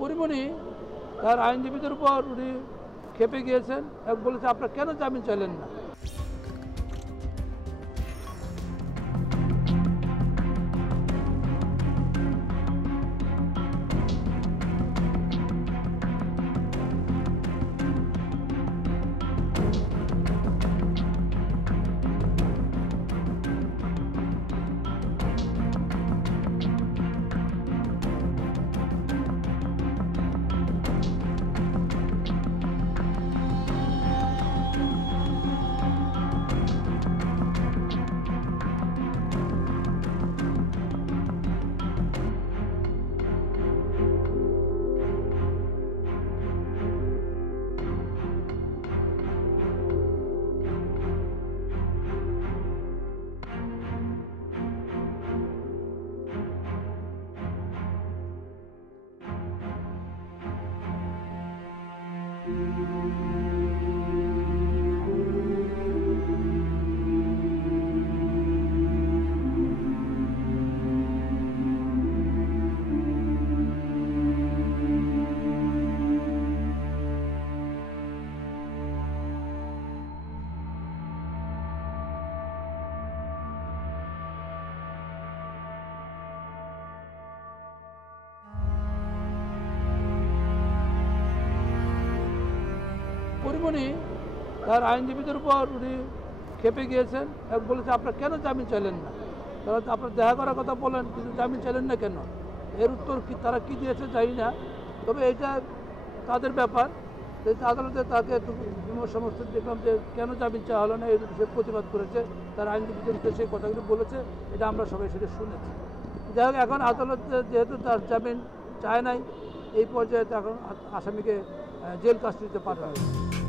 পরিমণি তার আইনজীবীদের উপর উনি খেপে গিয়েছেন এবং বলেছে আপনারা কেন জামিন চাইলেন না। পরিমণি তার আইনজীবীদের উপর উনি খেপে গিয়েছেন এবং বলেছে আপনারা কেন জামিন চাইলেন না। তারা আপনারা দেখা করার কথা বলেন কিন্তু জামিন চাইলেন না কেন। এর উত্তর কি তারা কি দিয়েছে জানি না, তবে এটা তাদের ব্যাপার। আদালতে তাকে সমস্ত দেখলাম যে কেন জামিন চাওয়া হলো না এই সে প্রতিবাদ করেছে, তার আইনজীবীদের সেই কথাগুলো বলেছে, এটা আমরা সবাই সেটা শুনেছি। যাই হোক, এখন আদালতে যেহেতু তার জামিন চায় নাই, এই পর্যায়ে এখন আসামিকে জেল কাস্টডিতে পাঠানো হয়েছে।